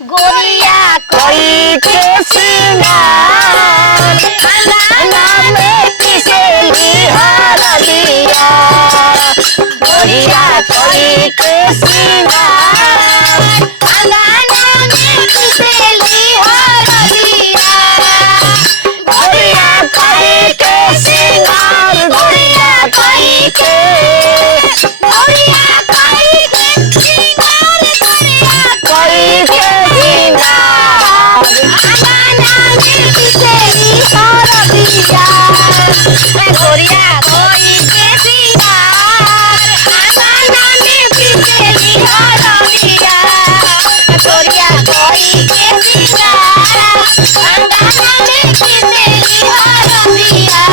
गोरिया कोई के सिंगार अंगना में पिसेली हरदिया गोरिया कोई के सिंगार अंगना में पिसेली हरदिया गोरिया कोई के सिंगार गोरिया कोई के गोरिया कोई के सिंगार अंगना में पिसेली हरदिया गोरिया कोई के सिंगार अंगना में पिसेली हरदिया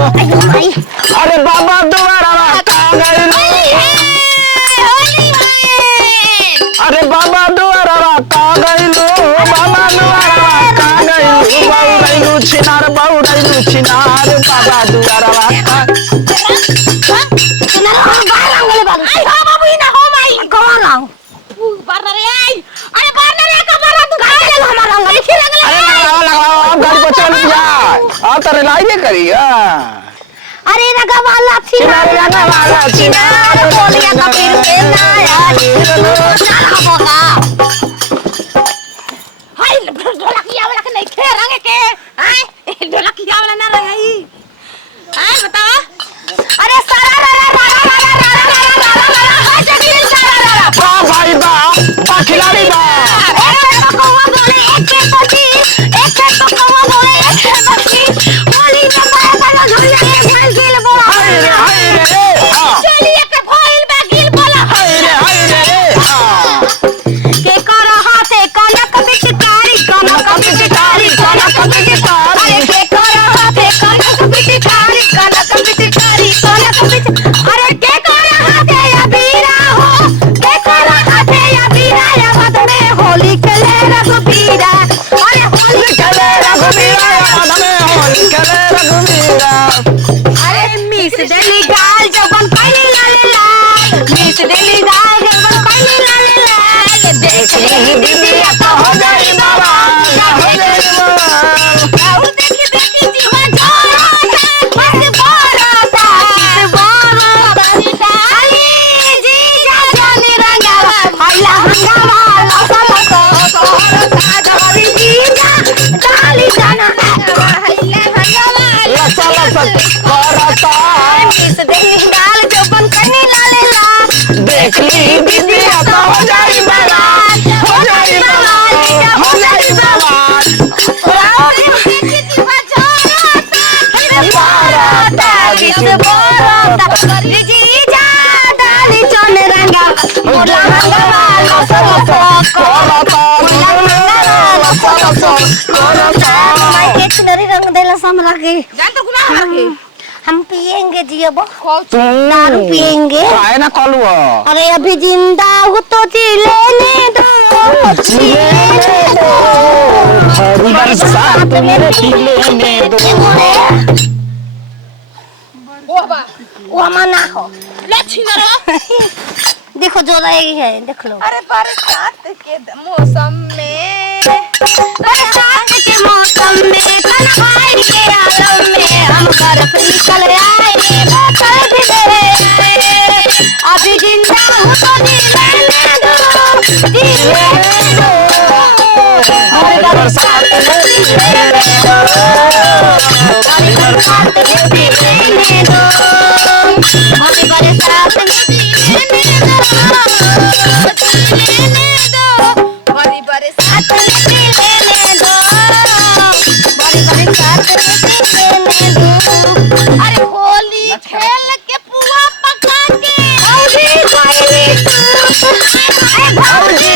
अरे बाबा दोबारा अरे बाबा दोबारा बाबा दोबारा छिनार बहुरैलू छिनार बाबा दोबारा अरे लाइए करिए अरे रगा वाला छिनार बोलिया कबीर के नाया ना बोला हाय ढोलकिया वाला के नहीं खे रंगे के हाय ढोलकिया वाला ना रही हाय बताओ अरे सारा हाय जगीर सारा बा भाई बा खिलाड़ी बा एक कौवा बोले एक बची एक कौवा बोले एक बची बोली में पाया झोलिया एक माइल गिल बोला हाय रे चलिए के फाइल में गिल बोला हाय रे के करो हाथे कनक बिचकारी कनक बिचकारी कनक बिचकारी अरे के करो हाथे कनक बिचकारी कनक बिचकारी कनक बिच अरे के करो हाथे या बीरा हो के करो हाथे या बीरा या मत में होली खेले रघुबीरा अरे होली खेले रघुबीरा मत में होली खेले रघुबीरा अरे मिस डेली गाल जबन कइले लाले लाल मिस डेली गाल जबन कइले लाले लाल देख ली दीदिया तो हो गई बाबा हो गई बाबा और देखी देखी जीवा जोरा बस बोलता डाली जी जा जानी रंगावा मैला हंगावा लसलसो सोरता डाली जी जा डाली जाना हैले हंगावा लसलस करता मिस डेली गाल जबन कइले लाले लाल देख ली दीदिया तो हो जाई बाबा हो जाई बाबा हो जाई बाबा हम पिएंगे जी अब तुम दारू पिएंगे आए ना कॉलू अरे अभी जिंदा हो तो जी लेने दो हरी बरसात में लेने दो वो मना हो देखो जो रहेगी है देख लो अरे बरसात के मौसम में कनवाई के आलम में हम घर से निकल आए बोतल भी ले आए अभी जिंदा हूँ तो जी लेने दो हरी बरसात में लेने दो हरी बरसात में लेने दो हरी बरसात में लेने दो बड़ी बरसात लेने दो बड़ी बड़ी साथ लेने दो अरे होली खेल के पुआ पका के भौजी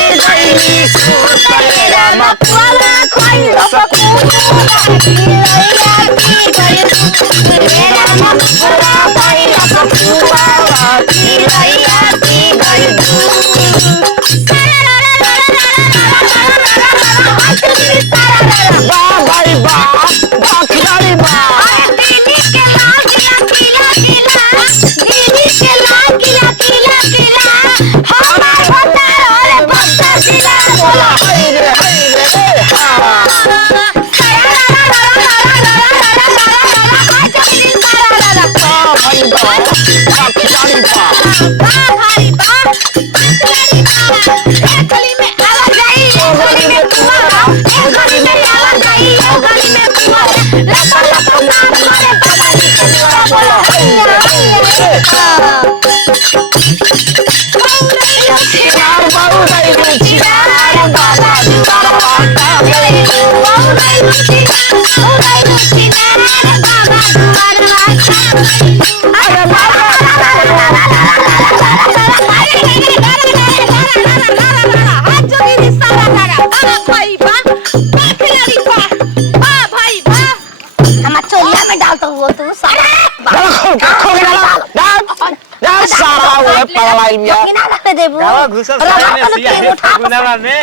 गावा घुसल साया में सिया है गुनावा में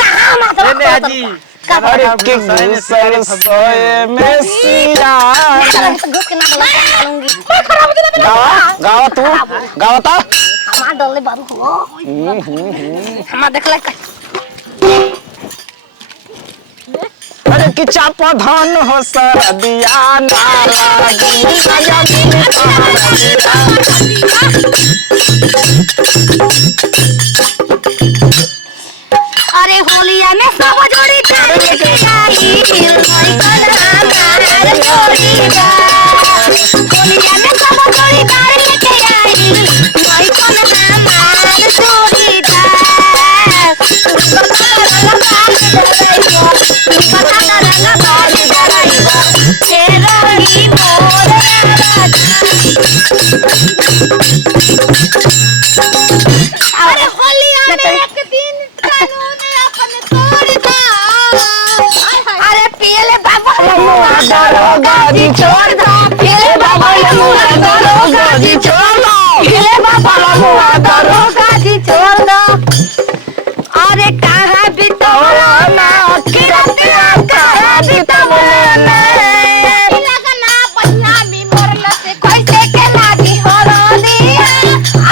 लेने आजी अरे के घुसल सोए में सिया गावा तू गावा ता हमार डले बाबू हो हमार देखला अरे कि चाप धन हो सरदिया ना लागी अरे होलिया में सब जोड़ी तार लेके आई कोई कलर तार जोड़ीदार होलिया में सब जोड़ी तार लेके आई कोई कलर तार जोड़ीदार तेरी मोर अरे होलिया में एक दिन अरे पीले बाबा दरोगा जी छोड़ दो पीले बाबा दरोगा जी छोड़ दो पीले बाबा दरोगा जी छोड़ दो अरे कहाँ बितौला ना किरतिया कहाँ बितौला लगना पंजाबी मोरल से कैसे के लागी हरदिया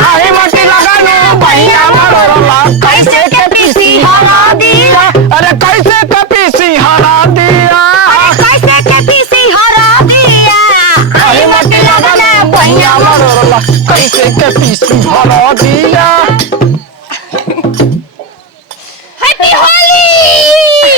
आई मटी लगाने भैया मरोला कैसे के पीसी हरा दिया अरे कैसे के पीसी हरा दिया कैसे के पीसी हरदिया आई मटी लगाने भैया मरोला कैसे के पीसी हरा दिया